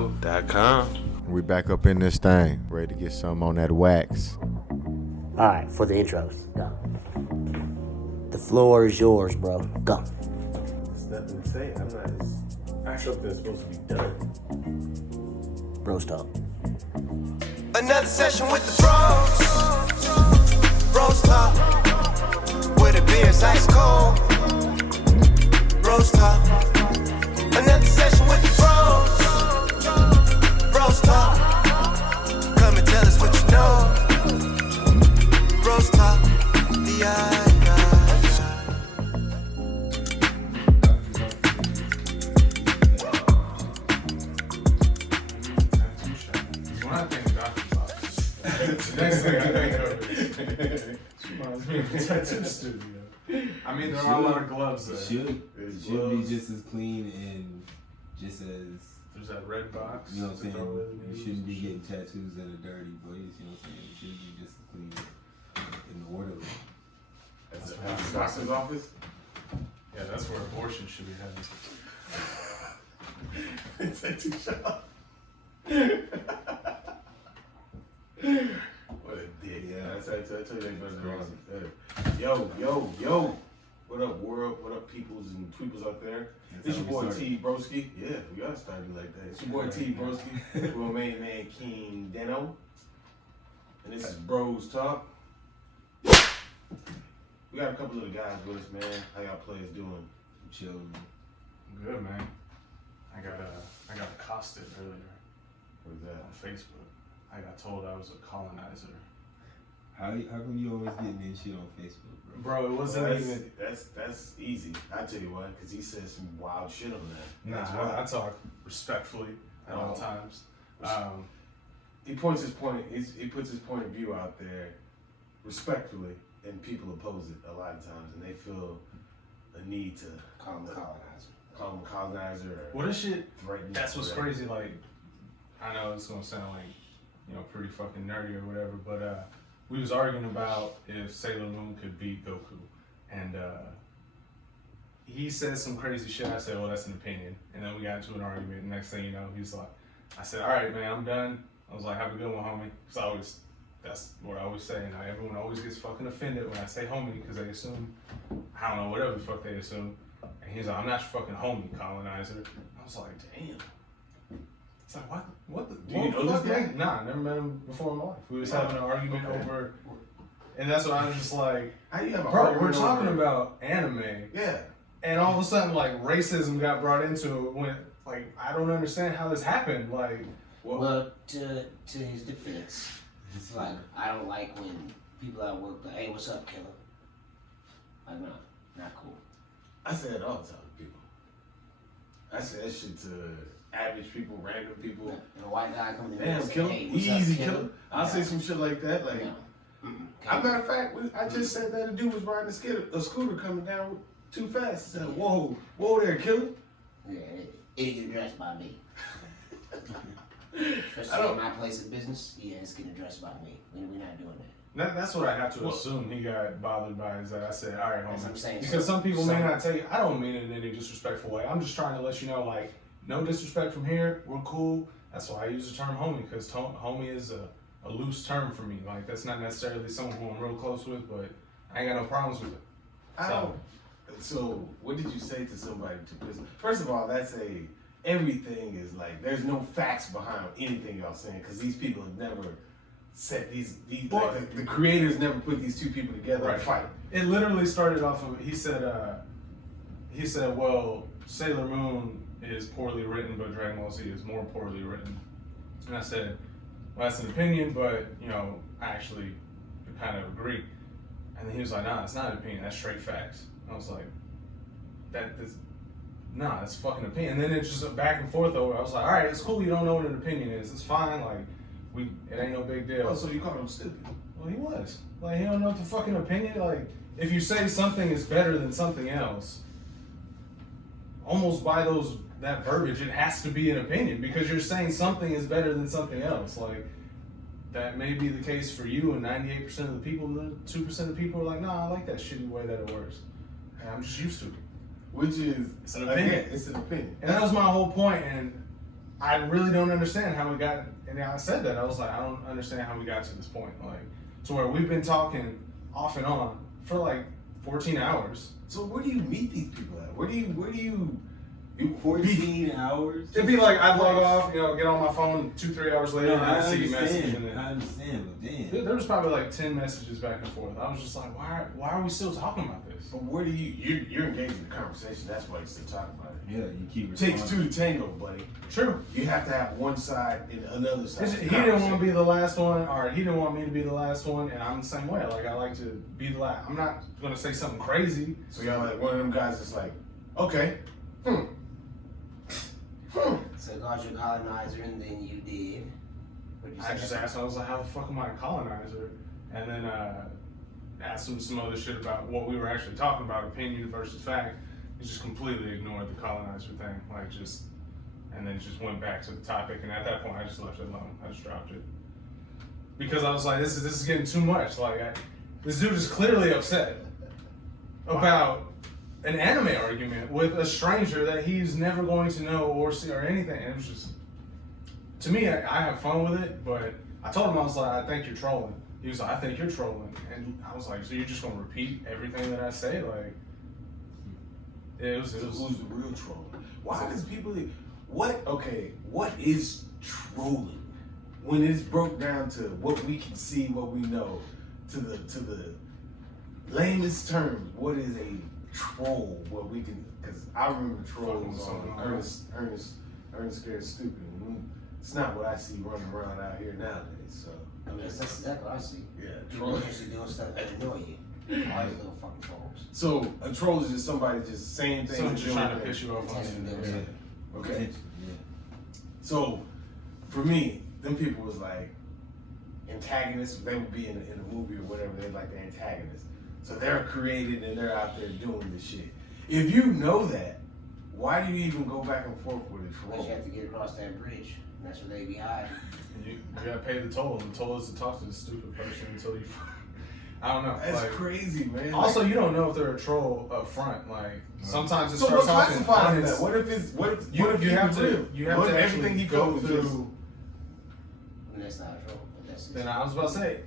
BrosTalk.com. We back up in this thing, ready to get something on that wax. All right, for the intros, go. The floor is yours, bro. Go. There's nothing to say. I thought that's supposed to be done. BrosTalk. Another session with the bros. BrosTalk. Where the beer's ice cold. BrosTalk. Another session with the bros. BrosTalk. Come and tell us what you know. BrosTalk. Next thing I think of is reminds me of the tattoo studio. I mean, there are a lot of gloves there. Should be just as clean and just as. There's that red box. You know what I'm saying? You shouldn't be getting tattoos that are dirty, boys. You know what I'm saying? It should be just as clean and orderly. That's the doctor's office? Yeah, that's where abortion should be happening. Tattoo shop. What a dick. Yeah, I tell you that Yo. What up, world? What up, peoples and tweeples out there? It's your boy T-Broski. Yeah, we are starting like that. It's your boy T-Broski. With my main man, King DanO. And this is BrosTalk. We got a couple of the guys with us, man. How y'all players doing? Chilling. Good, man. I got accosted earlier. What's that? On Facebook. I got told I was a colonizer. How come you always getting in shit on Facebook, bro? Bro, it wasn't even. That's easy. I tell you what, because he said some wild shit on that. Nah, I talk respectfully at all times. He puts his point of view out there respectfully, and people oppose it a lot of times, and they feel a need to Call him colonizer. Call him a colonizer. What a shit. Threaten. That's what's crazy. Like, I know it's gonna sound like, pretty fucking nerdy or whatever, but we was arguing about if Sailor Moon could beat Goku, and he said some crazy shit. I said, well, that's an opinion, and then we got into an argument. And next thing you know, he's like, I said, all right, man, I'm done. I was like, have a good one, homie. That's what I always say. And everyone always gets fucking offended when I say homie because they assume, I don't know, whatever the fuck they assume. And he's like, I'm not your fucking homie, colonizer. I was like, damn. It's like, what the? Do you know this guy? Nah, I never met him before in my life. We was having an argument over, and that's why I was just like, how you have a bro, argument we're talking over about anime. Yeah. And all of a sudden, like, racism got brought into it when, like, I don't understand how this happened. Like, well, to his defense, it's like, I don't like when people at work like, hey, what's up, killer? Like, no, not cool. I say that all the time to people. I say that shit to average people, random people. And a white guy coming to me Damn, and say, killer. hey, what's Easy, up, killer. I'll say some shit like that. Like, no. as a matter of fact, I just said that a dude was riding a scooter coming down too fast. I said, whoa there, killer. Yeah, it get addressed by me. Especially in my place of business, yeah, it's getting addressed by me. We're not doing that. That's what I have to assume he got bothered by, is that I said, all right, That's what I'm homie. saying. Because some people may not tell you, I don't mean it in any disrespectful way. I'm just trying to let you know, like, no disrespect from here. We're cool. That's why I use the term homie, because homie is a loose term for me. Like, that's not necessarily someone who I'm real close with, but I ain't got no problems with it. So, what did you say to somebody to piss? First of all, everything is like, there's no facts behind anything y'all saying, because these people have never set these like, the creators never put these two people together and fight. It literally started off of, he said, well, Sailor Moon is poorly written, but Dragon Ball Z is more poorly written. And I said, well, that's an opinion, but, I actually kind of agree. And then he was like, nah, it's not an opinion, that's straight facts. I was like, that's fucking opinion. And then it's just a back and forth over. I was like, all right, it's cool, you don't know what an opinion is. It's fine, like, it ain't no big deal. Oh, so you called him stupid? Well, he was. Like, he don't know what the fucking opinion, like, if you say something is better than something else, almost by that verbiage, it has to be an opinion, because you're saying something is better than something else. Like, that may be the case for you, and 98% of the people, 2% of people are like, nah, I like that shitty way that it works. And I'm just used to it. Which is, it's an opinion. It's an opinion. And that was my whole point, and I really don't understand how we got, and I said that, I was like, I don't understand how we got to this point, like, to where we've been talking off and on for like 14 hours. So where do you meet these people at? Where do you 14 hours? It'd be like, I'd log off, you know, get on my phone 2-3 hours later, No, and I I'd see a message. And I understand, but damn. there was probably like 10 messages back and forth. I was just like, why are we still talking about this? But where do you're engaged in the conversation, that's why you still talking about it. Yeah, you keep Takes responding. two to tango, buddy. True. You have to have one side and another side. He didn't want to be the last one, or he didn't want me to be the last one, and I'm the same way. Like, I like to be the last. I'm not going to say something crazy. So y'all like one of them guys that's like, okay, So God, you're a colonizer, and then you did. What'd you I say? just asked, I was like, how the fuck am I a colonizer? And then asked him some other shit about what we were actually talking about, opinion versus fact. He just completely ignored the colonizer thing, like just, and then just went back to the topic. And at that point, I just left it alone. I just dropped it because I was like, this is getting too much. Like, this dude is clearly upset about an anime argument with a stranger that he's never going to know or see or anything. And it was just, to me, I have fun with it, but I told him, I was like, I think you're trolling. He was like, I think you're trolling. And I was like, so you're just gonna repeat everything that I say? Like, it was who's the real troll? Why does people, what is trolling? When it's broke down to what we can see, what we know, to the lamest terms, what is a troll? What we can, because I remember trolls on Ernest Scared Stupid. It's not what I see running around out here nowadays. So I mean, that's exactly what I see. yeah, People trolls. actually doing stuff that annoy you. All these little fucking trolls. So a troll is just somebody just saying things. someone and just doing trying to things. piss you off on the internet. Yeah. Okay. Yeah. So for me, them people was like antagonists. They would be in a movie or whatever. They're like the antagonists. So they're created and they're out there doing this shit. If you know that, why do you even go back and forth with a Because troll? you have to get across that bridge. And that's where they be hiding. You gotta pay the toll, and the toll is to talk to the stupid person until you. I don't know. That's like, crazy, man. Also, you don't know if they're a troll up front. Like sometimes it so what starts off in classifies honest. that? What if it's what if You he's have real? to you have What to if everything he go goes through. And that's not a troll. But that's Then I was about to say,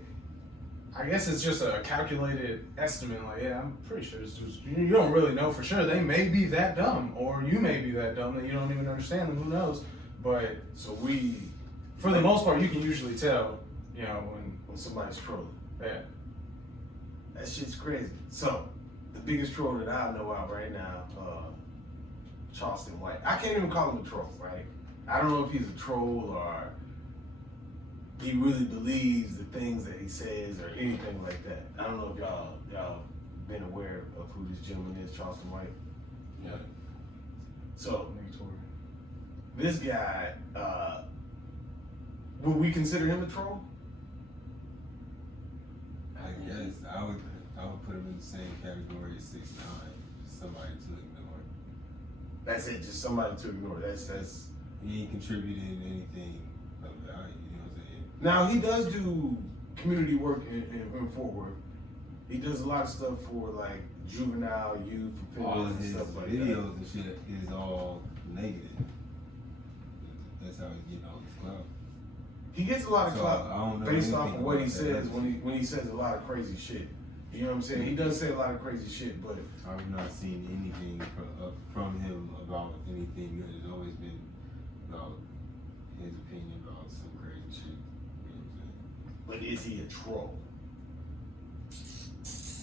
I guess it's just a calculated estimate. Like, yeah, I'm pretty sure it's just, you don't really know for sure. They may be that dumb, or you may be that dumb that you don't even understand them. Who knows? But So we, for the most part, you can usually tell. You know when somebody's trolling. yeah. That shit's crazy. So, the biggest troll that I know out right now, Charleston White. I can't even call him a troll, right? I don't know if he's a troll or he really believes the things that he says or anything like that. I don't know if y'all been aware of who this gentleman is, Charleston White. Yeah. So, this guy, would we consider him a troll? I guess I would put him in the same category as 6ix9ine, just somebody to ignore. That's it, just somebody to ignore. That's. He ain't contributing anything of value, you know what I'm saying? Now he does do community work in Fort Worth. He does a lot of stuff for like juvenile youth All offenders of and his stuff like videos and shit is all negative. That's how he getting all his clout. that. He gets a lot of So, clout I don't know based off anything of what he about that. says when he says a lot of crazy shit. You know what I'm saying? He does say a lot of crazy shit, but I've not seen anything from him about anything good. It's always been about his opinion about some crazy shit. You know what I'm saying? but is he a troll?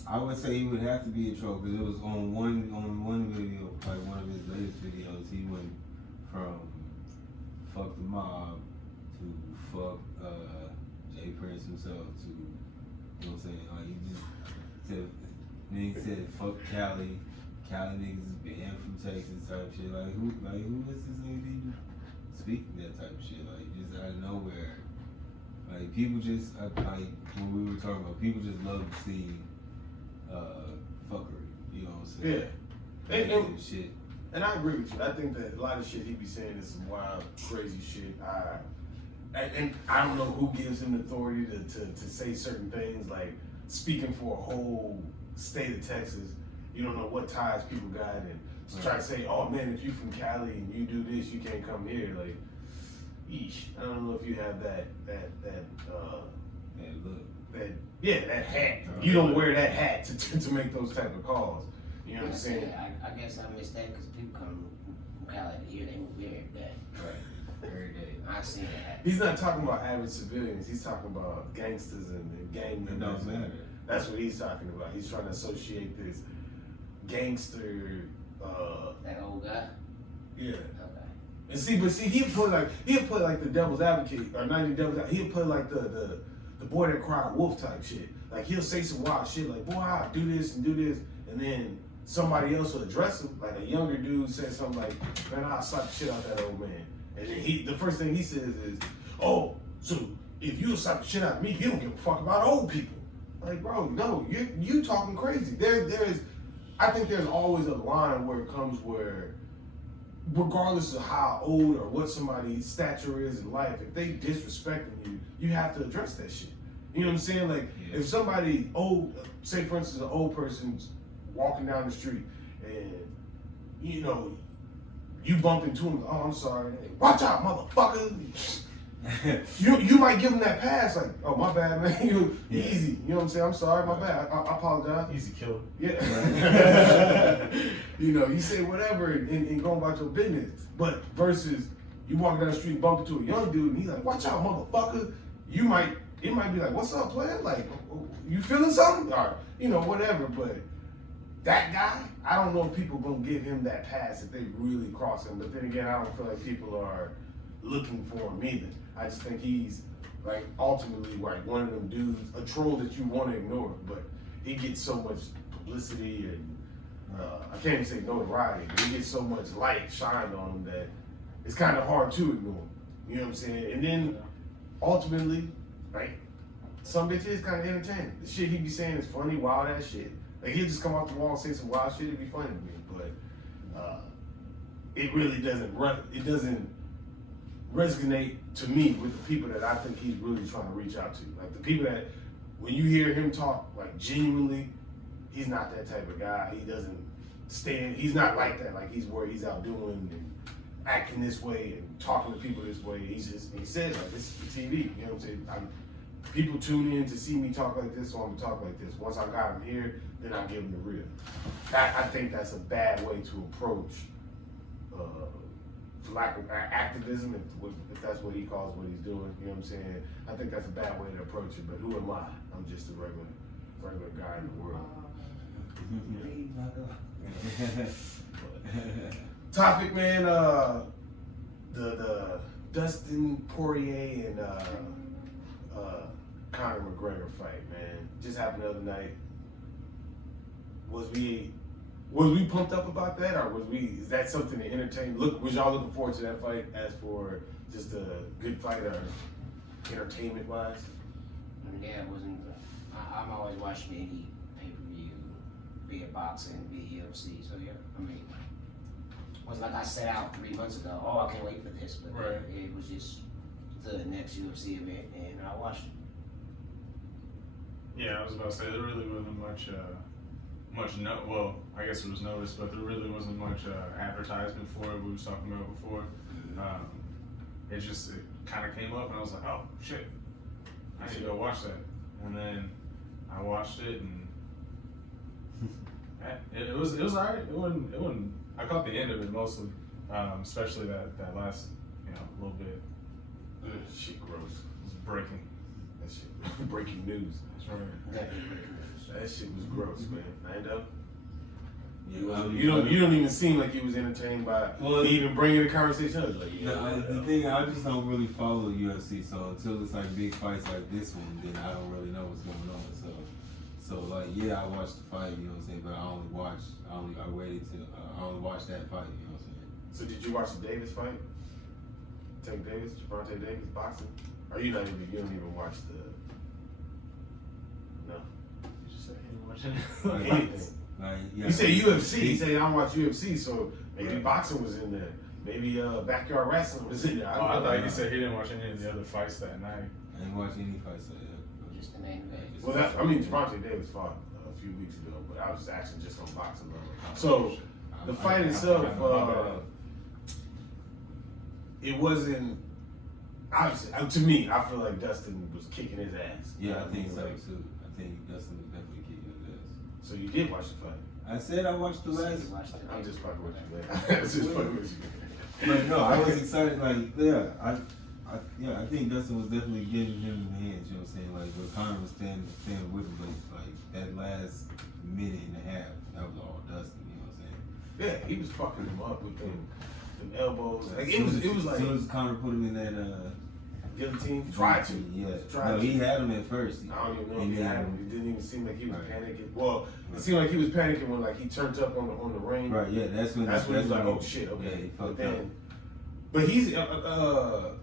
I would say he would have to be a troll because it was on one video, like one of his latest videos, he went from fuck the mob to fuck Jay Prince himself to, you know what I'm saying? Like he just then he said fuck Cali niggas is banned from Texas type shit. Like who is this nigga even speaking that type of shit? Like just out of nowhere. Like people just like when we were talking about, people just love to see fuckery, you know what I'm saying? Yeah. And Shit. And I agree with you. I think that a lot of shit he be saying is some wild, crazy shit. And I don't know who gives him the authority to say certain things, like speaking for a whole state of Texas. You don't know what ties people got, and try to say, oh man, if you from Cali and you do this, you can't come here. Like, yeesh. I don't know if you have that look. that hat. You don't wear that hat to make those type of calls. You know what I'm saying? I guess I missed that because people come from Cali here, they move here every day. Right. Every day. I've seen that happen. He's not talking about average civilians. He's talking about gangsters and gang It members. don't matter. That's what he's talking about. He's trying to associate this gangster. That old guy? Yeah. Okay. And see, he'll play like the devil's advocate, or not even devil's advocate. He'll play like the boy that cried wolf type shit. Like he'll say some wild shit like, boy, I do this, and then somebody else will address him. Like a younger dude says something like, man, I'll slap the shit out that old man. And then the first thing he says is, oh, so if you slap the shit out of me, you don't give a fuck about old people. Like, bro, no, you talking crazy. I think there's always a line where it comes where, regardless of how old or what somebody's stature is in life, if they disrespecting you, you have to address that shit. You know what I'm saying? Like, if somebody old, say for instance, an old person's walking down the street and, you know, you bump into him, oh, I'm sorry. Watch out, motherfucker. you might give him that pass, like, oh, my bad, man. Easy. You know what I'm saying? I'm sorry, my bad. I apologize. Easy killer. Yeah. You know, you say whatever and go about your business. But versus you walk down the street and bump into a young dude and he's like, watch out, motherfucker. It might be like, what's up, player? Like, you feeling something? Or, you know, whatever. But that guy, I don't know if people gonna give him that pass if they really cross him. But then again, I don't feel like people are looking for him either. I just think he's like ultimately like one of them dudes, a troll that you want to ignore, but he gets so much publicity and I can't even say notoriety, but he gets so much light shined on him that it's kind of hard to ignore him. You know what I'm saying? And then ultimately, like, some bitch is kind of entertaining. The shit he be saying is funny, wild ass shit. Like he'll just come off the wall and say some wild shit, it'd be funny to me, but it really doesn't resonate to me with the people that I think he's really trying to reach out to. Like the people that, when you hear him talk, like genuinely, he's not that type of guy. He doesn't he's not like that. Like he's where he's out doing and acting this way and talking to people this way. He says like, this is TV, you know what I'm saying? People tune in to see me talk like this, so I'm gonna talk like this. Once I got him here, then I give him the real. I think that's a bad way to approach for lack of activism, if that's what he calls what he's doing, you know what I'm saying? I think that's a bad way to approach it, but who am I? I'm just a regular guy in the world. Topic, man, the Dustin Poirier and Conor McGregor fight, man. Just happened the other night. Was we pumped up about that, or is that something to entertain? Was y'all looking forward to that fight as for just a good fight or entertainment wise? I mean, yeah, it wasn't. I'm always watching any pay-per-view, be it boxing, be it UFC. So yeah, I mean, it wasn't like I set out 3 months ago. Oh, I can't wait for this, but right. It was just the next UFC event, and I watched it. Yeah, I was about to say there really wasn't much. Well, I guess it was noticed, but there really wasn't much advertisement for it. We was talking about before. It kind of came up, and I was like, oh shit, I need to go watch that. And then I watched it, and it was alright. It wasn't. I caught the end of it mostly, especially that last little bit. Shit gross. It was breaking. That shit breaking news. That's right. That shit was gross, man. Lando? Yeah, You don't even seem like you was entertained by me even bringing the conversation up. Like, the thing, I just don't really follow UFC, so until it's like big fights like this one, then I don't really know what's going on. So like, yeah, I watched the fight, you know what I'm saying, but I only watched that fight, you know what I'm saying. So did you watch the Davis fight? Tank Davis, Javante Davis boxing? Or you don't even watch the? No. You just said you didn't watch it. Anything. You say UFC. You say I don't watch UFC, so maybe boxing was in there. Maybe backyard wrestling was in there. I thought you said he didn't watch any of the other fights that night. I didn't watch any fights like that. Just the main event. Well, Javante Davis fought a few weeks ago, but I was just asking just on boxing level. So the fight itself, it wasn't obviously, to me, I feel like Dustin was kicking his ass. Yeah, I think so Like, too. I think Dustin was definitely kicking his ass. So you did watch the fight? I said I watched the last. I'm just fucking with you, man. I'm just fucking with you. But no, I was excited. Like, I think Dustin was definitely getting him in the hands. You know what I'm saying? Like, but Conor was standing with him, but like that last minute and a half, that was all Dustin. You know what I'm saying? Yeah, he was fucking him up with them elbows. Like it was like as soon as Conor put him in that guillotine. Tried to. Yeah. Tried No, he had him at first. I don't even know And if he had then- him. It didn't even seem like he was Right. panicking. Well, it seemed like he was panicking when like he turned up on the ring. Right. Yeah. That's when. He was like, he- oh shit, Yeah, okay. he But fucked then, up. but he's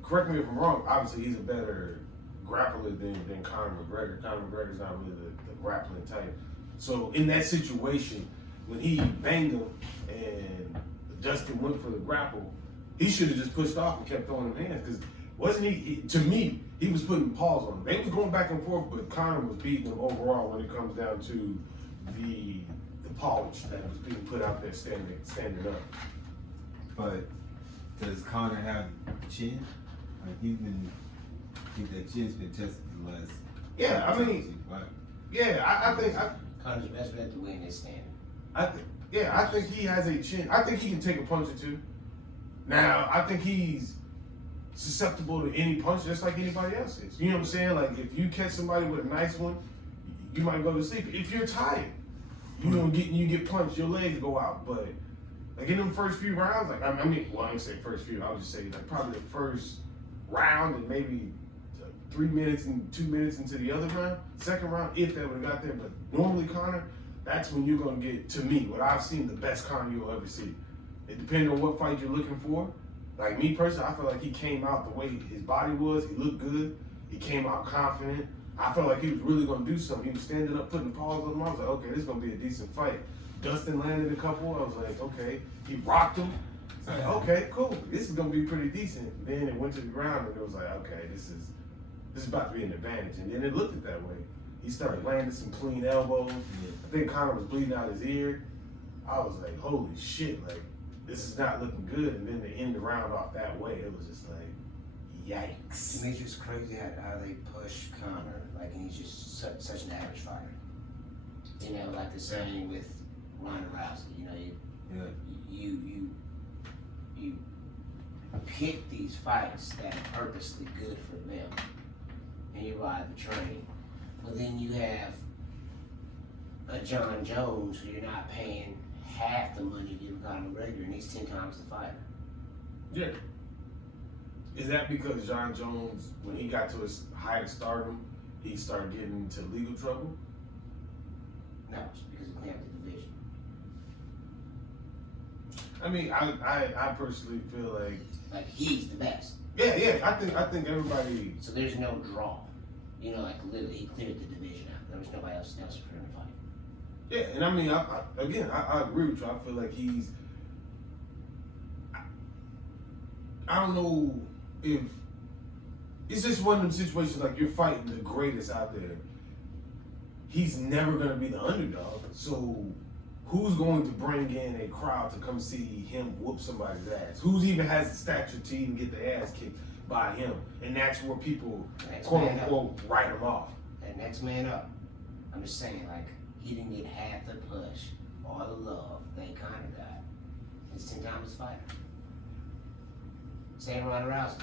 correct me if I'm wrong. Obviously, he's a better grappler than Conor McGregor. Conor McGregor's not really the grappling type. So in that situation, when he banged him and Dustin went for the grapple, he should have just pushed off and kept throwing him hands because wasn't he? To me, he was putting paws on him. They was going back and forth, but Conor was beating him overall when it comes down to the polish that was being put out there standing up. But does Conor have chin? Like he's been. I think that chin's been tested the last. Yeah, I times mean, he fought. yeah, I think. Connor's best bet to win is standing. I think he has a chin. I think he can take a punch or two. Now, I think he's susceptible to any punch just like anybody else is. You know what I'm saying? Like, if you catch somebody with a nice one, you might go to sleep. If you're tired, you get punched, your legs go out. But, like, in them first few rounds, like, I mean, well, I didn't say first few, I'll just say, like, probably the first round and maybe 3 minutes and 2 minutes into the other round, second round, if they would have got there. But normally, Conor, that's when you're going to get, to me, what I've seen, the best Conor you'll ever see. It depends on what fight you're looking for. Like me personally, I feel like he came out the way his body was. He looked good. He came out confident. I felt like he was really going to do something. He was standing up, putting paws on him. I was like, okay, this is going to be a decent fight. Dustin landed a couple. I was like, okay. He rocked him. It's like, okay, cool. This is going to be pretty decent. Then it went to the ground, and it was like, okay, this is about to be an advantage. And then it looked it that way. He started landing some clean elbows. I think Conor was bleeding out his ear. I was like, holy shit, like, this is not looking good. And then to end the round off that way, it was just like, yikes. To me, it's just crazy how they push Conor, like, and he's just such an average fighter. You know, like the same with Ronda Rousey. You know, you pick these fights that are purposely good for them, and you ride the train. But then you have a John Jones who you're not paying half the money you give Conor McGregor, and he's 10 times the fighter. Yeah. Is that because John Jones, when he got to his height of stardom, he started getting into legal trouble? No, it's because he cleaned up the division. I mean, I personally feel like he's the best. yeah. I think everybody. So there's no draw. You know, like literally, he cleared the division out. There was nobody else for him to fight. Yeah, and I mean, I agree with you. I feel like he's. I don't know if it's just one of them situations like you're fighting the greatest out there. He's never gonna be the underdog. So who's going to bring in a crowd to come see him whoop somebody's ass? Who's even has the stature to even get their ass kicked by him? And that's where people quote unquote write him off. That next man up. I'm just saying, like, he didn't get half the push or the love they kind of got. He's 10 times his fighter. Same Ronda Rousey.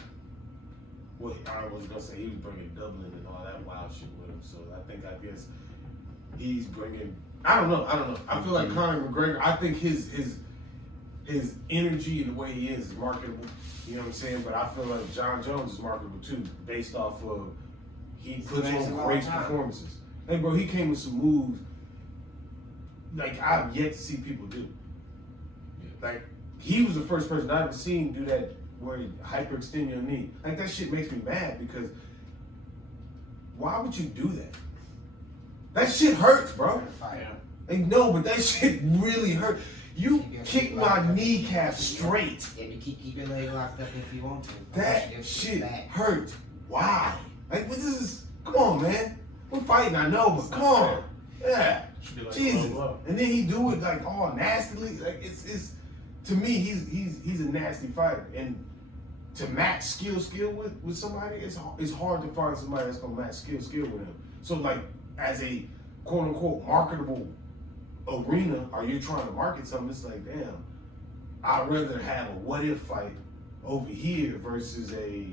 Well, I was gonna say he was bringing Dublin and all that wild shit with him. So I guess he's bringing. I don't know. I feel like Conor McGregor. I think his energy and the way he is marketable. You know what I'm saying? But I feel like John Jones is marketable too, based off of he puts on great performances. Hey, bro, he came with some moves like I've yet to see people do. Like he was the first person I've ever seen do that where you hyperextend your knee. Like that shit makes me mad because why would you do that? That shit hurts, bro. Like, no, but that shit really hurt. You kick my kneecap straight. Yeah, you keep your leg locked up if you want to. That shit hurts. Why? Like, this is, come on, man. We're fighting, I know, but come on. Yeah. Like Jesus. And then he do it like all nastily. Like it's to me, he's a nasty fighter. And to match skill with somebody, it's hard to find somebody that's gonna match skill with him. So like as a quote unquote marketable arena, are you trying to market something? It's like, damn, I'd rather have a what if fight over here versus a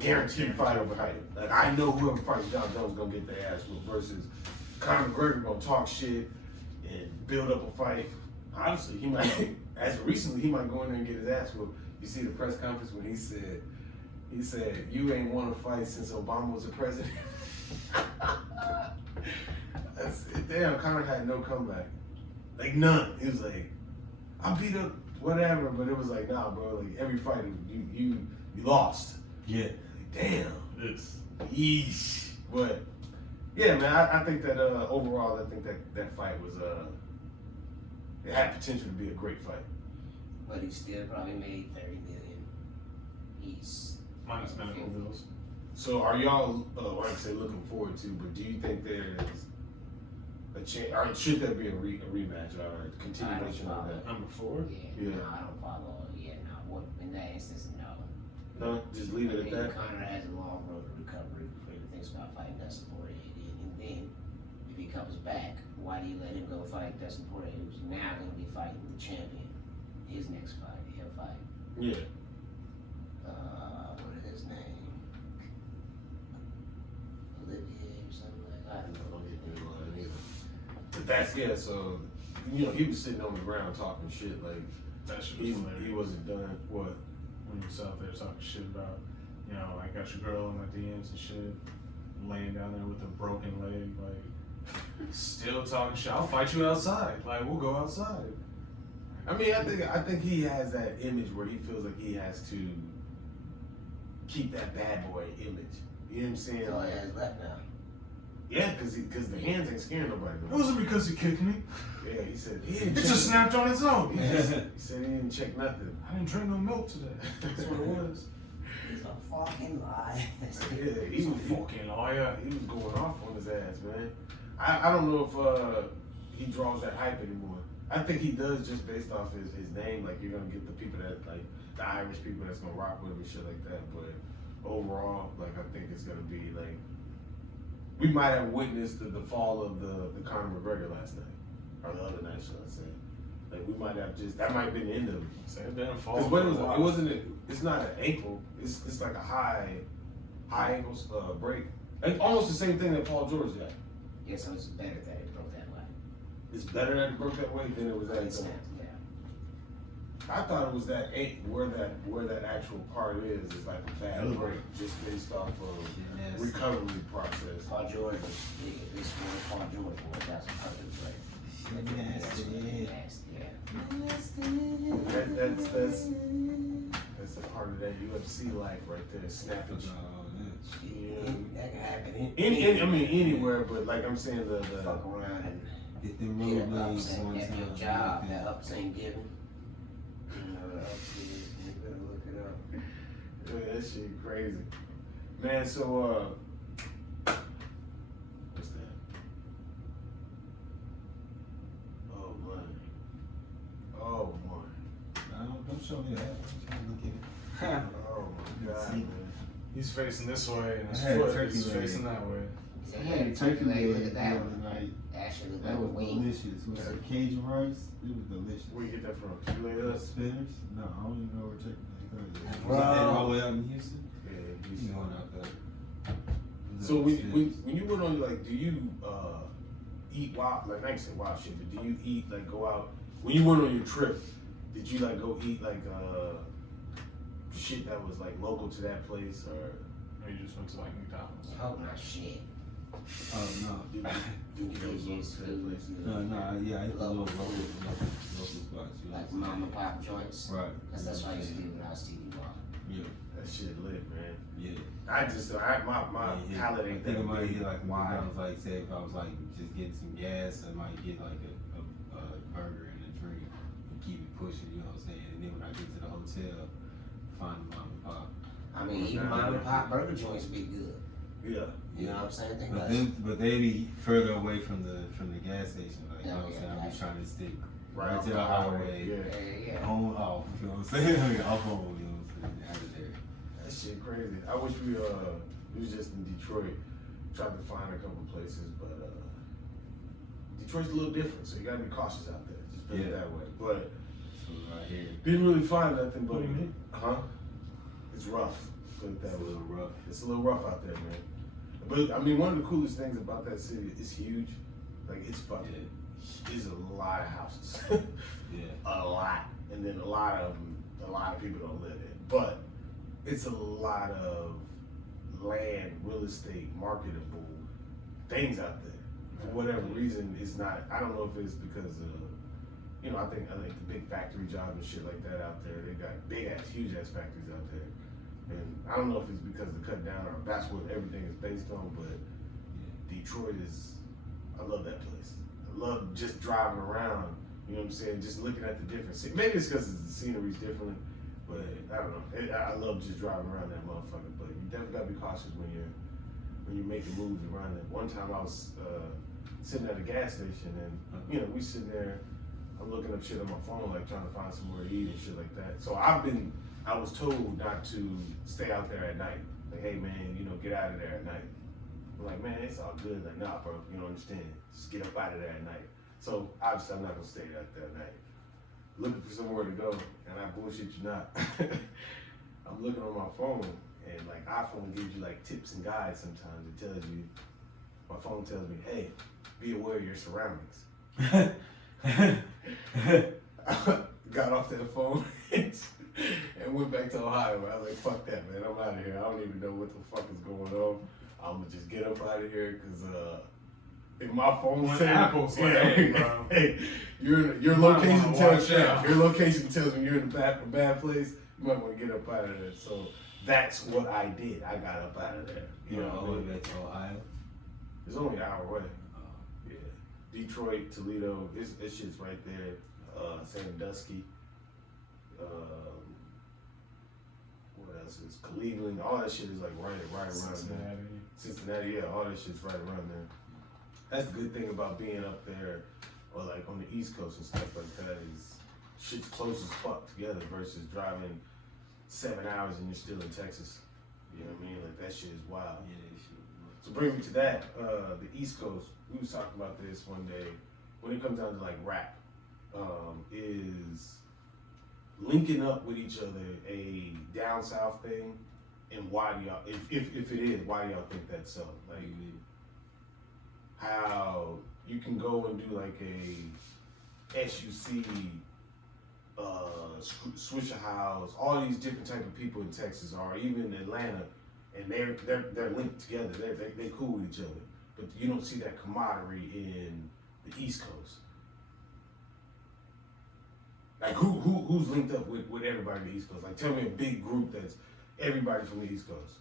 guaranteed fight over here. Like I know whoever fights John Jones gonna get their ass whooped versus Conor McGregor gonna talk shit and build up a fight. Honestly, he might, as of recently, he might go in there and get his ass whooped. You see the press conference when he said, you ain't won a fight since Obama was the president. Damn, Conor had no comeback. Like none. He was like, I beat up whatever, but it was like, nah, bro, like every fight you lost. Yeah. Like, damn. It's Yeesh. But yeah, man, I think that overall, I think that fight was it had potential to be a great fight. But he still probably made $30 million. He's minus medical bills. So are y'all, like I said, looking forward to? But do you think there's a chance, or should there be a rematch or a continuation of that? Number 4? Yeah. Yeah. No, I don't follow. Yeah, no. What in that instance, no. No, just leave it at that. Conor has a long road to recovery before he thinks about fighting Dustin Poirier. And then if he comes back, why do you let him go fight Dustin Poirier, who's now going to be fighting the champion? His next fight, he'll fight. Yeah. What is his name? Olivier or something like that. I don't know. But that's so he was sitting on the ground talking shit like That shit was hilarious. he wasn't done. What? When you was out there talking shit about, I got your girl in my DMs and shit, laying down there with a broken leg, like, still talking shit. I'll fight you outside. Like, we'll go outside. I mean, I think he has that image where he feels like he has to keep that bad boy image. You know what I'm saying? That's all he has left now. Yeah, because the hands ain't scaring nobody. It wasn't because he kicked me. Yeah, he said he didn't It check just snapped on its own. He said he didn't check nothing. I didn't drink no milk today. That's what it was. It's a fucking lie. Yeah, He's a fucking liar. He was going off on his ass, man. I don't know if he draws that hype anymore. I think he does just based off his name. Like you're gonna get the people that like the Irish people that's gonna rock with him and shit like that. But overall, like I think it's gonna be like we might have witnessed the fall of the Conor McGregor last night or the other night, should I say? Like we might have that might have been the end of it. So it's been a fall. Because what it wasn't. It's not an ankle. It's like a high ankle break. Like almost the same thing that Paul George got. Yeah, so it's better that it broke that way. It's better that it broke that way than it was that. It snapped, yeah. I thought it was that where that actual part is like a bad break, just based off of recovery process. Paul George was this one. Paul George was that's a perfect break. Nasty. That's a part of that UFC life right there, snapping. That can happen Anywhere, but like I'm saying, the fuck around and Get them get road up names one at your time. job. That ups ain't given. You know what ups is? You better look it up. yeah, that shit crazy, man. So what's that? Oh my. Don't show me that. I'm trying to look at it. Oh my god, man. He's facing this way and his I had foot turkey is leg. facing that way. So I yeah, had a turkey leg look at that one. night. Actually, look That like a was wing. delicious. Was it Cajun rice? It was delicious. Where you get that from? Chick-fil-A? Spinners? No, I don't even know where chicken is. Bro. Was that all the way out in Houston? Yeah, You going out there? So when you went on, like, do you eat wild, like, I ain't say wild shit, but do you eat, like, go out, when you went on your trip, did you, like, go eat, like, shit that was, like, local to that place, or Or you just went to like McDonald's. Oh my shit. Oh no. do you go to that place? Yeah, I hit the Local local food. spots. You know Like what I'm mom and pop joints. saying? Right. That's what I used to do when I was TV Walk. Yeah, That shit lit, man. yeah. My palate ain't I think I might big. hit like Why? I was like, say if I was like just getting some gas, I might get like a burger and a drink and keep it pushing. You know what I'm saying? And then when I get to the hotel, find mom and pop. I mean, even mom and pop burger joints be good. Yeah. You know what I'm saying? Think But about it. but they be further away from the gas station. Like you know what I'm Yeah, saying? I be yeah. trying to stick Right right off to the highway. Yeah. Yeah, yeah. On off, you know what I'm saying? Off on, you know what I'm saying? out of there. That shit crazy. I wish we was just in Detroit. Tried to find a couple places, but Detroit's a little different, so you gotta be cautious out there. Just put it that way. But So right here, didn't really find nothing, but it's rough. Put it that it's a way. little rough. It's a little rough out there, man. But I mean, one of the coolest things about that city, it's huge. Like it's fucking. There's a lot of houses. Yeah. A lot, and then a lot of people don't live in. But it's a lot of land, real estate, marketable things out there. For whatever reason, it's not. I don't know if it's because of, I think the big factory jobs and shit like that out there. They got big ass, huge ass factories out there. And I don't know if it's because the cut down or that's what everything is based on, but Detroit is, I love that place. I love just driving around, you know what I'm saying, just looking at the different cities. Maybe it's because the scenery's different, but I don't know. I love just driving around that motherfucker, but you definitely gotta be cautious when you're making moves around it. One time I was sitting at a gas station and, we sitting there, I'm looking up shit on my phone, like trying to find somewhere to eat and shit like that. So I was told not to stay out there at night. Like, hey man, get out of there at night. I'm like, man, it's all good. Like, nah, bro, you don't understand. Just get up out of there at night. So obviously I'm not gonna stay out there at night. Looking for somewhere to go, and I bullshit you not. I'm looking on my phone, and like iPhone gives you like tips and guides sometimes. It tells you, my phone tells me, hey, be aware of your surroundings. Got off that phone and went back to Ohio. I was like, fuck that, man. I'm out of here. I don't even know what the fuck is going on. I'm gonna just get up out of here because if my phone says, Apple's like, hey, bro, hey, your location tells me you're in a bad place. You might want to get up out of there. So that's what I did. I got up out of there. All the way back to Ohio. It's only an hour away. Yeah, Detroit, Toledo. This shit's right there. Sandusky. What else is Cleveland? All that shit is like right around there. Cincinnati, yeah, all that shit's right around there. That's the good thing about being up there, or like on the East Coast and stuff like that, is shit's close as fuck together versus driving 7 hours and you're still in Texas. You know what I mean? Like that shit is wild. Yeah, that shit. So bring me to that. The East Coast. We was talking about this one day. When it comes down to like rap, is linking up with each other a down south thing, and why do y'all, if it is, why do y'all think that's so? Like how you can go and do like a SUC, Swisher House, all these different type of people in Texas, or even Atlanta, and they're linked together. They're cool with each other, but you don't see that camaraderie in the East Coast. Like who's linked up with everybody in the East Coast? Like tell me a big group that's everybody from the East Coast.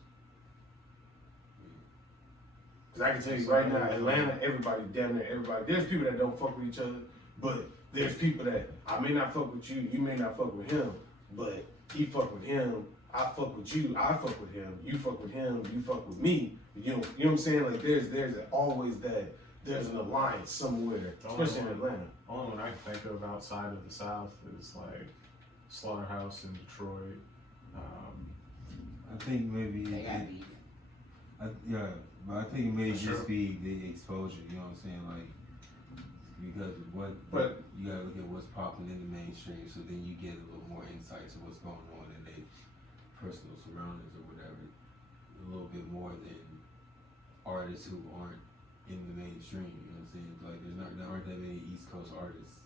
Cause I can tell you right now, Atlanta, everybody, damn near everybody. There's people that don't fuck with each other, but there's people that I may not fuck with you, you may not fuck with him, but he fuck with him, I fuck with you, I fuck with him, you fuck with him, you fuck with me. You know what I'm saying? Like there's always that. There's an alliance somewhere, especially in Atlanta. The only one I can think of outside of the South is like Slaughterhouse in Detroit. I think maybe They got beef. but I think it may For just sure. be the exposure. You know what I'm saying? Like because But- you gotta look at what's popping in the mainstream, so then you get a little more insight to what's going on in their personal surroundings or whatever. A little bit more than artists who aren't in the mainstream. You know what I'm saying? Like there aren't that many East Coast artists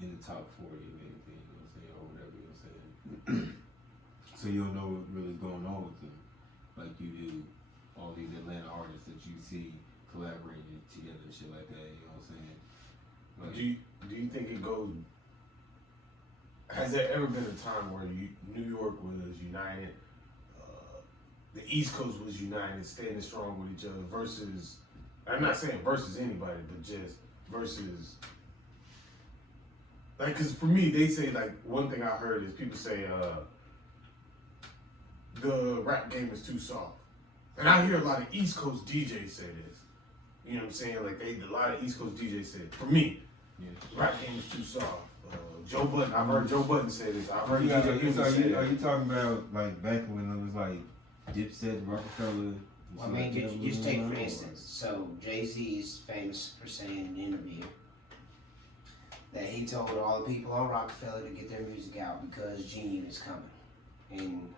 in the top 40 of anything. You know what I'm saying? Or whatever. You know what I'm saying? So you don't know what really is going on with them, like you do all these Atlanta artists that you see collaborating together and shit like that. You know what I'm saying? Like, Do you think it goes? Has there ever been a time where New York was united, the East Coast was united, standing strong with each other versus? I'm not saying versus anybody, but just versus. Like, cause for me, they say like one thing I heard is people say the rap game is too soft, and I hear a lot of East Coast DJs say this. You know what I'm saying? Like a lot of East Coast DJs say it. For me, rap game is too soft. Joe Budden. I've heard Joe Budden say this. I've heard Are DJ Hughes say you that. talking about like back when it was like Dipset, Rockefeller? Well, I mean, just take for instance. So Jay-Z is famous for saying in an interview that he told all the people on Rockefeller to get their music out because Genius is coming, and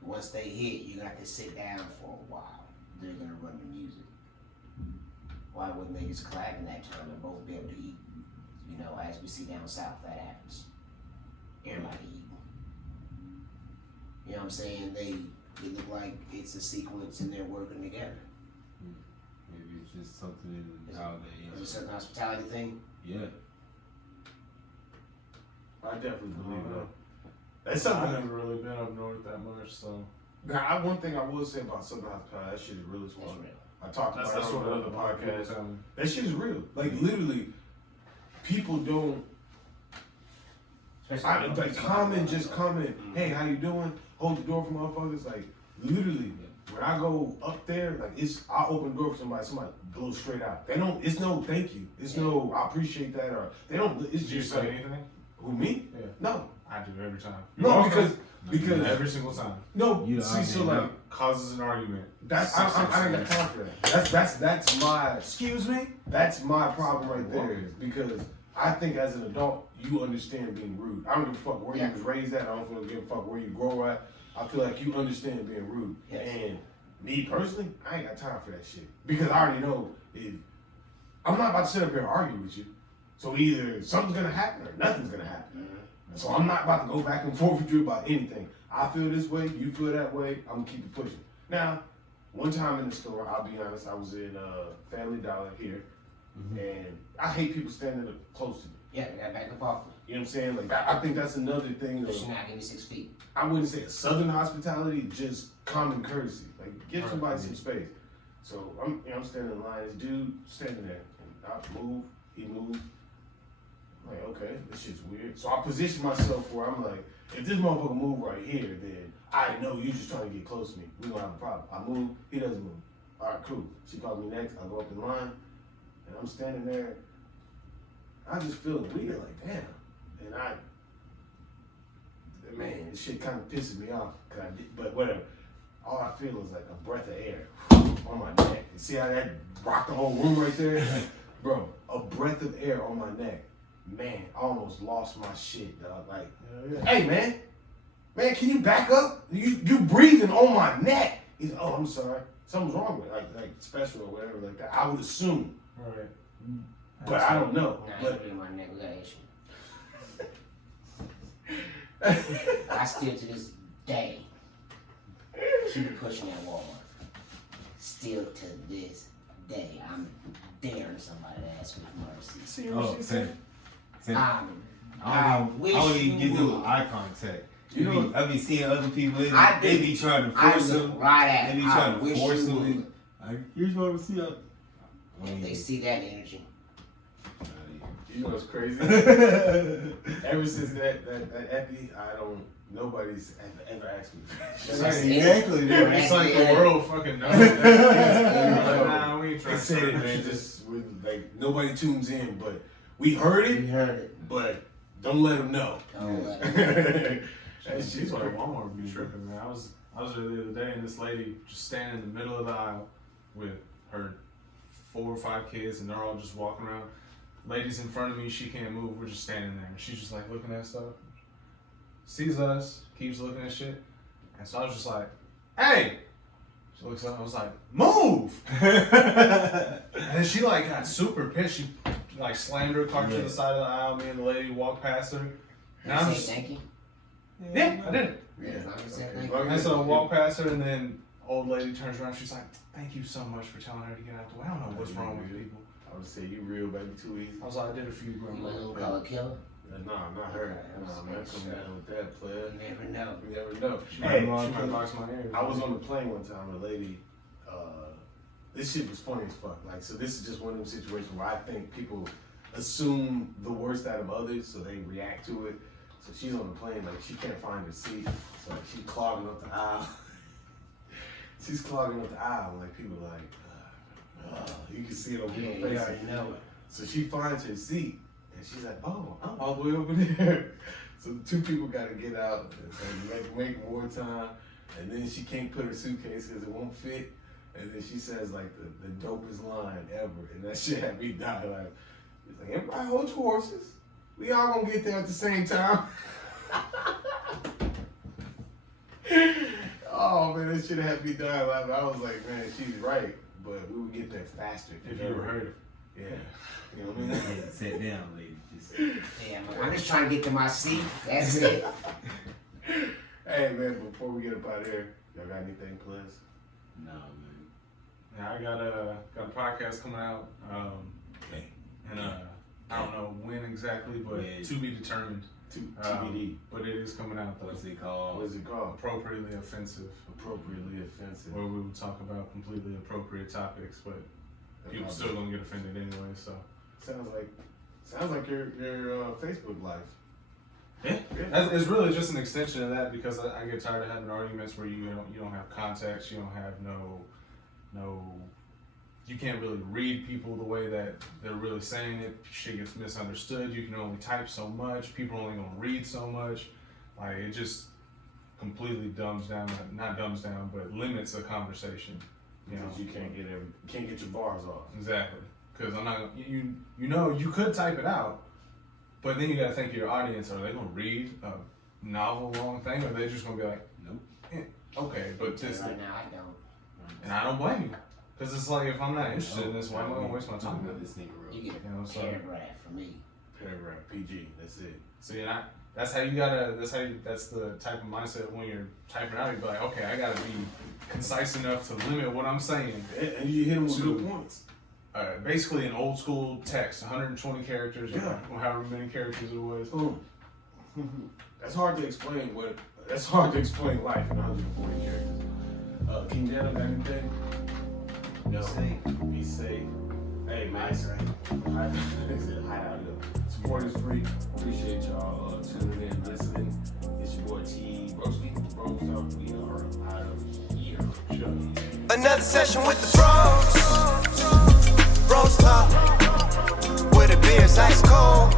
once they hit, you're gonna have to sit down for a while. They're gonna run the music. Why wouldn't they just collab in that time and both be able to eat? You know, as we see down south, that happens. Everybody eating. You know what I'm saying? They look like it's a sequence and they're working together. Maybe it's just something in how they. Is it a certain hospitality thing? Yeah. I definitely believe that. That's That's I've something. never really been up north that much, so Now, one thing I will say about Southern Hospitality, that shit is real as That's fuck. real. I talked about that's it on what another other podcast. podcasts. That shit is real. Like literally, people don't. Like comment, just comment. Hey, how you doing? Hold the door for motherfuckers. Like literally, when I go up there, like I open the door for somebody blows straight out. They don't. It's no thank you. It's no I appreciate that or they don't. It's Did you just say like anything? who me? Yeah. No, I do every time. no, You're because welcome. Every single time no. You See, so like causes an argument. that's I ain't got time for that. That's my Excuse me? That's my problem right there, is because I think as an adult, you understand being rude. I don't give a fuck where you was raised at. I don't give a fuck where you grow at. I feel like you understand being rude. Yes. And me personally, I ain't got time for that shit. Because I already know if I'm not about to sit up here and argue with you. So either something's gonna happen or nothing's gonna happen. So I'm not about to go back and forth with you about anything. I feel this way, you feel that way, I'm gonna keep it pushing. Now, one time in the store, I'll be honest, I was in Family Dollar here. And I hate people standing up close to me. Yeah, they got back up off me. You know what I'm saying? Like I think that's another thing. But you're not giving me 6 feet. I wouldn't say a Southern hospitality, just common courtesy. Like give somebody some space. So I'm standing in line. This dude standing there, and I move. He moves. I'm like, okay, this shit's weird. So I position myself where I'm like, if this motherfucker move right here, then I know you just trying to get close to me. We gonna have a problem. I move. He doesn't move. All right, cool. She calls me next. I go up in line. And I'm standing there, I just feel weird, like, damn. And man, this shit kind of pisses me off, but whatever. All I feel is like a breath of air on my neck. You see how that rocked the whole room right there? Bro, a breath of air on my neck. Man, I almost lost my shit, dog. Like, hey, man, can you back up? You breathing on my neck. He's like, oh, I'm sorry. Something's wrong with it, like special or whatever like that. I would assume. Right. But I don't know. Nah, But you in my neck, we got an issue. I still to this day keep pushing that Walmart. Still to this day, I'm daring somebody to ask me for mercy. See what she said? I wish I don't even you get them would. eye contact. You know, I be seeing other people. They I do. be trying to I force look them. right at They be it. I trying to wish force you them. would. Like, here's what I see. If they see that energy. you know what's crazy? Ever since that epi, nobody's ever asked me. Exactly. It's like the world fucking knows. Nah, we ain't They trying said to it, man, just like nobody tunes in, but we heard You it, heard it. but don't let them know. Don't let it. That She's shit's like crazy. Walmart be tripping, man. I was there the other day, and this lady just standing in the middle of the aisle with her 4 or 5 kids, and they're all just walking around. Lady's in front of me, she can't move. We're just standing there, and she's just like looking at stuff. Sees us, keeps looking at shit, and so I was just like, "Hey!" She looks up, and I was like, "Move!" And then she like got super pissed. She like slammed her car to the side of the aisle. Me and the lady walked past her. And I'm Say just, thank you. yeah, I did. Yeah, as long as you said Okay. thank you. And so I walked past her, and then old lady turns around. She's like, "Thank you so much for telling her to get out the way. I don't know what's wrong with people." I would say you real, baby, too easy. I was like, I did a few You grams. want to call a killer? Nah, not her. Nah, man, come down with that, player. You never know. You never know. She Hey, might box my ears. I was on the plane one time, a lady, this shit was funny as fuck. Like, so this is just one of them situations where I think people assume the worst out of others, so they react to it. So she's on the plane, like, she can't find her seat, so like, she's clogging up the aisle. She's clogging up the aisle, and like, people are like, you can see it over Yeah, her you face. already know it. So she finds her seat, And she's like, oh, I'm all the way over there. So the two people got to get out and make more time. And then she can't put her suitcase because it won't fit. And then she says like the dopest line ever. And that shit had me dying. Like, she's like, everybody hold your horses. We all gonna get there at the same time. Oh man, that shit had me dying. Like, I was like, man, she's right. But we would get there faster. If you ever heard it. Yeah. You know what I mean? Sit down, lady. Just Yeah, I'm just trying to get to my seat. That's it. Hey man, before we get up out of here, y'all got anything planned? nah, man. Yeah, I got a podcast coming out. And I don't know when exactly, but Yeah. to be determined. TBD. But it is coming out though. What's it called? What is it called? Appropriately offensive, Appropriately offensive. where we will talk about completely appropriate topics, but people still gonna get offended anyway. So Sounds like your Facebook life. yeah, it's really just an extension of that because I get tired of having arguments where you don't have context, you don't have no, you can't really read people the way that they're really saying it. Shit gets misunderstood. You can only type so much. People are only gonna read so much. Like it just completely not dumbs down, but limits a conversation. You know, Because you can't get your bars off. exactly. Because I'm not. You could type it out, but then you gotta think of your audience. Are they gonna read a novel long thing, or are they just gonna be like, Nope. okay, but this, Right now, I don't. and I don't blame you. Because it's like, if I'm not interested in this, why am I gonna waste my time? This nigga real. You get a You know, so- paragraph from me. Paragraph PG. That's it. See, and that's the type of mindset when you're typing out, you're like, okay, I gotta be concise enough to limit what I'm saying. And you hit them with To- good points. Basically an old school text, 120 characters, Yeah. or however many characters it was. That's hard to explain. That's hard to explain life in 140 characters. King DanO, got anything? No. Be safe. Hey man, support is free. Appreciate y'all tuning in, listening. It's your boy T-Broski. BrosTalk. We are out of here. Another session with the bros. Bros talk. Where the beer's ice cold.